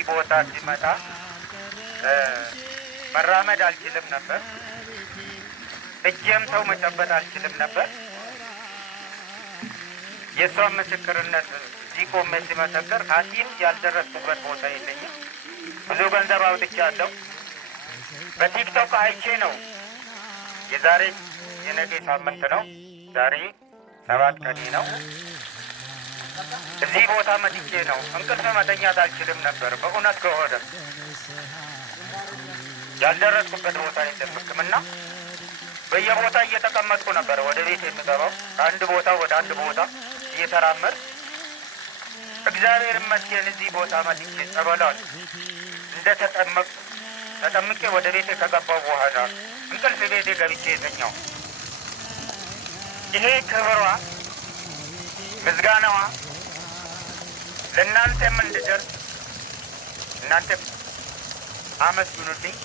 እዚህ ቦታ ሲመጣ መራመድ አልችልም ነበር። እጄም ሰው መጨበጥ አልችልም ነበር። የሷን ምስክርነት እዚህ ቆሜ ሲመሰክር ሐኪም ያልደረስኩበት ቦታ የለኝም። ብዙ ገንዘብ አውጥቻለሁ። በቲክቶክ አይቼ ነው። የዛሬ የነገ ሳምንት ነው። ዛሬ 7 ቀኔ ነው። እዚህ ቦታ መጥቼ ነው። እንቅልፍ መተኛት አልችልም ነበር። በእውነት ከሆነ ያልደረስኩበት ቦታ የለም። ሕክምና በየቦታ እየተቀመጥኩ ነበር ወደ ቤት የምገባው። ከአንድ ቦታ ወደ አንድ ቦታ እየተራመድ እግዚአብሔር ይመስገን እዚህ ቦታ መጥቼ ጸበሏል ተጠምቄ ወደ ቤቴ ከገባው በኋላ እንቅልፍ ቤቴ ገብቼ የተኛው። ይሄ ክብሯ ምስጋናዋ ለእናንተም እንድደርስ እናንተም አመስግኑልኝ።